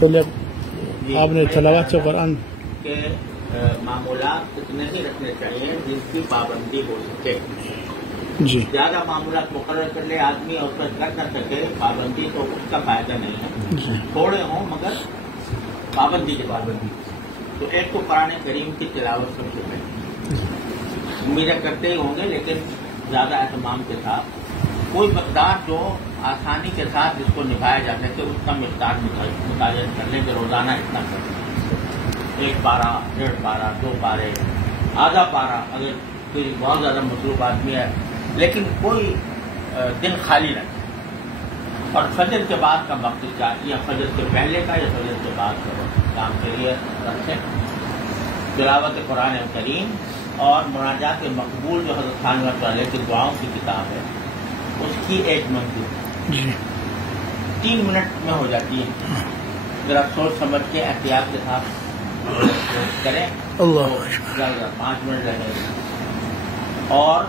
پہلے آپ نے تلاوت سے قرآن کے معمولات اتنے ہی رکھنے چاہیے جن کی پابندی ہو سکے. جی زیادہ معمولات مقرر کر لے آدمی اور پھر کر نہ سکے پابندی تو اس کا فائدہ نہیں ہے. جی تھوڑے ہوں مگر پابندی کی پابندی. تو ایک تو قرآن کریم کی تلاوت سب سے پہلے امیدیں کرتے ہی ہوں گے لیکن زیادہ اہتمام کے ساتھ کوئی مقدار جو آسانی کے ساتھ جس کو نبھایا جا سکے اس کا مقدار متعین کر لیں کہ روزانہ اتنا کریں. 1 پارہ 1.5 پارہ 2 پارے آدھا پارہ اگر کوئی بہت زیادہ مصروف آدمی ہے لیکن کوئی دن خالی نہ. اور فجر کے بعد کا وقت چاہیے یا فجر سے پہلے کا یا فجر کے بعد کا کام کے لیے رکھیں. تلاوت قرآن کریم اور مناجات مقبول جو حضرت خان رحمۃ اللہ علیہ کی دعاؤں کی کتاب ہے اس کی ایک منزل جی 3 منٹ میں ہو جاتی ہے. ذرا سوچ سمجھ کے احتیاط کے ساتھ کریں. اللہ 5 منٹ لگے اور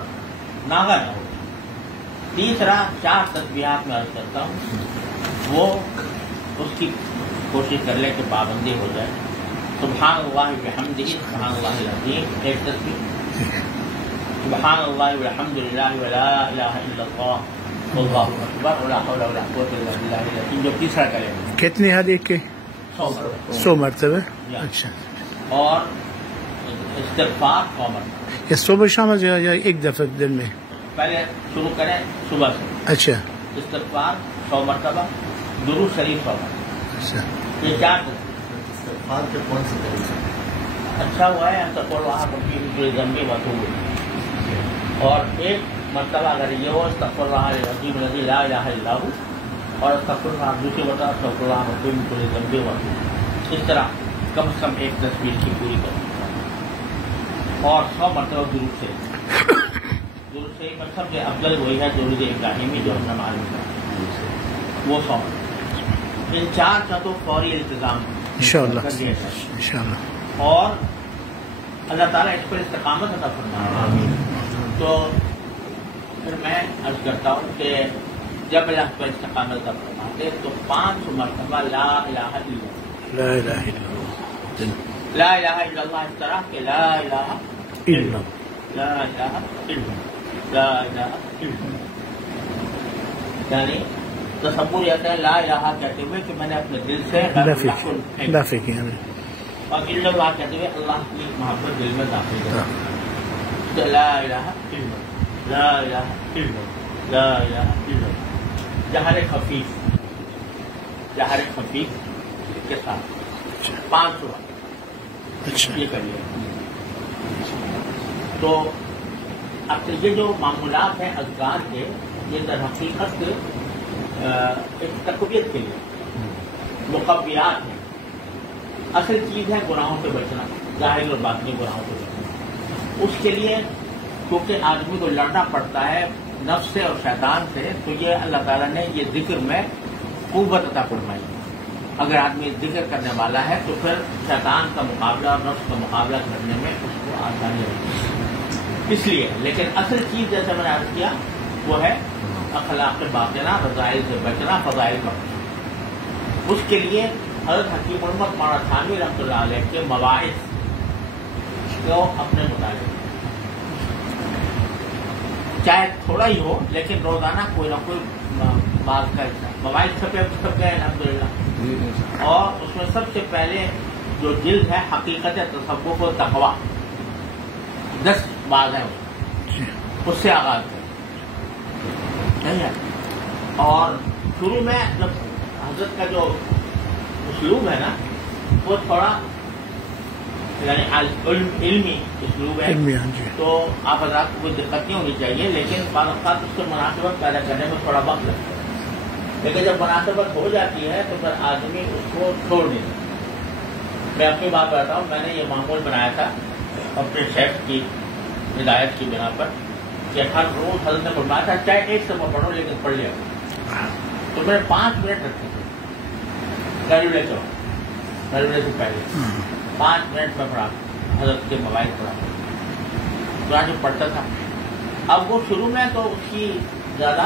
ناغا نہ ہو. تیسرا 4 تسبیحات میں عرض کرتا ہوں وہ اس کی کوشش کر لیں کہ پابندی ہو جائے. سبحان اللہ بحمدہ سبحان اللہ العظیم 1 تسبیح. سبحان اللہ والحمد للہ ولا الہ الا اللہ واللہ اکبر ولا حول ولا قوة الا باللہ العظیم جو تیسرا کریں. کتنے حدیث کے 100 مرتبہ. اچھا اور استغفار 100 مرتبہ. یہ صبح شام یا ایک دفعہ دن میں؟ پہلے شروع کریں صبح سے. اچھا استغفار 100 مرتبہ درود شریف 100 مرتبہ. اچھا یہ 4 استغفار کے کون سے طریقے؟ اچھا ہوا ہے استغفر اللہ ربی ذنبی واتوب الیہ. اور 1 مرتبہ اگر یہ ہو استغفر اللہ العظیم الذی لا الہ الا ہو اور استغفر اللہ دوسری مرتبہ استغفر اللہ ربی من کل ذنب واتوب الیہ. اس طرح کم از کم 1 تصویر کی پوری کریں. اور 100 مرتبہ درود سے میں سب سے افضل وہی ہے درود ابراہیمی جو ہم نے معلوم کیا وہ 100 مرتبہ. ان 4 کا تو فوری التزام انشاءاللہ کر دیا جائے. انشاءاللہ. اور اللہ تعالیٰ اس پر استقامت عطا فرمائے. تو پھر میں عرض کرتا ہوں کہ جب اللہ اس پر استقامت عطا فرماتے تو 500 مرتبہ لا الہ الا اللہ. لا الہ الا اللہ. لا الہ الا اللہ اس طرح کہ لا الہ الا اللہ. لا الہ الا اللہ لا الہ الا اللہ. یعنی تصور یہ ہے لا الہ کہتے ہوئے کہ میں نے اپنے دل سے نفی کیا اور الا اللہ کہتے ہوئے اللہ کی محبت دل میں داخل کر. لا الہ الا اللہ لا الہ الا اللہ لا الہ الا اللہ. جہر خفیف کے ساتھ 500 اچھا یہ کریے. تو اب یہ جو معمولات ہیں اذکار کے یہ در حقیقت ایک تقویت کے لیے مقویات ہیں. اصل چیز ہے گناہوں سے بچنا ظاہر اور باطنی گناہوں سے بچنا. اس کے لیے کیونکہ آدمی کو لڑنا پڑتا ہے نفس سے اور شیطان سے تو یہ اللہ تعالیٰ نے یہ ذکر میں قوت عطا فرمائی. اگر آدمی ذکر کرنے والا ہے تو پھر شیطان کا مقابلہ اور نفس کا مقابلہ کرنے میں اس کو آسانی ہوتی. اس لیے لیکن اصل چیز جیسے میں نے عرض کیا وہ ہے اخلاق باطنہ رذائل سے بچنا فضائل کا. اس کے لیے حضرت حکیم محمد مولانا تھانوی رحمۃ اللہ علیہ کے مواعظ کو اپنے مطالعے چاہے تھوڑا ہی ہو لیکن روزانہ کوئی نہ کوئی بات کا حصہ مواعظ چھپ گئے الحمدللہ. اور اس میں سب سے پہلے جو جلد ہے حقیقت تصوف و تقویٰ 10 باز ہیں اس سے آغاز ہے نہیں ہے. اور شروع میں جب حضرت کا جو اسلوب ہے نا وہ تھوڑا یعنی علمی اسلوب ہے تو آپ حضرات کو کوئی دقت نہیں ہونی چاہیے لیکن بعض اوقات اس سے مناسبت پیدا کرنے میں تھوڑا وقت لگتا ہے. لیکن جب مناسبت ہو جاتی ہے تو پھر آدمی اس کو چھوڑ نہیں سکتا. میں اپنی بات بتاتا ہوں. میں نے یہ معمول بنایا تھا اپنے شیخ کی ہدایت کی بنا پر کہ ہر روز حضرت نے فرمایا تھا چاہے 1 صفحہ پڑھو لیکن پڑھ لیا. تو میں نے 5 منٹ رکھے تھے گلولے سے پہلے 5 منٹ میں پڑھا حضرت کے موبائل پڑھا تو جو پڑھتا تھا. اب وہ شروع میں تو اس کی زیادہ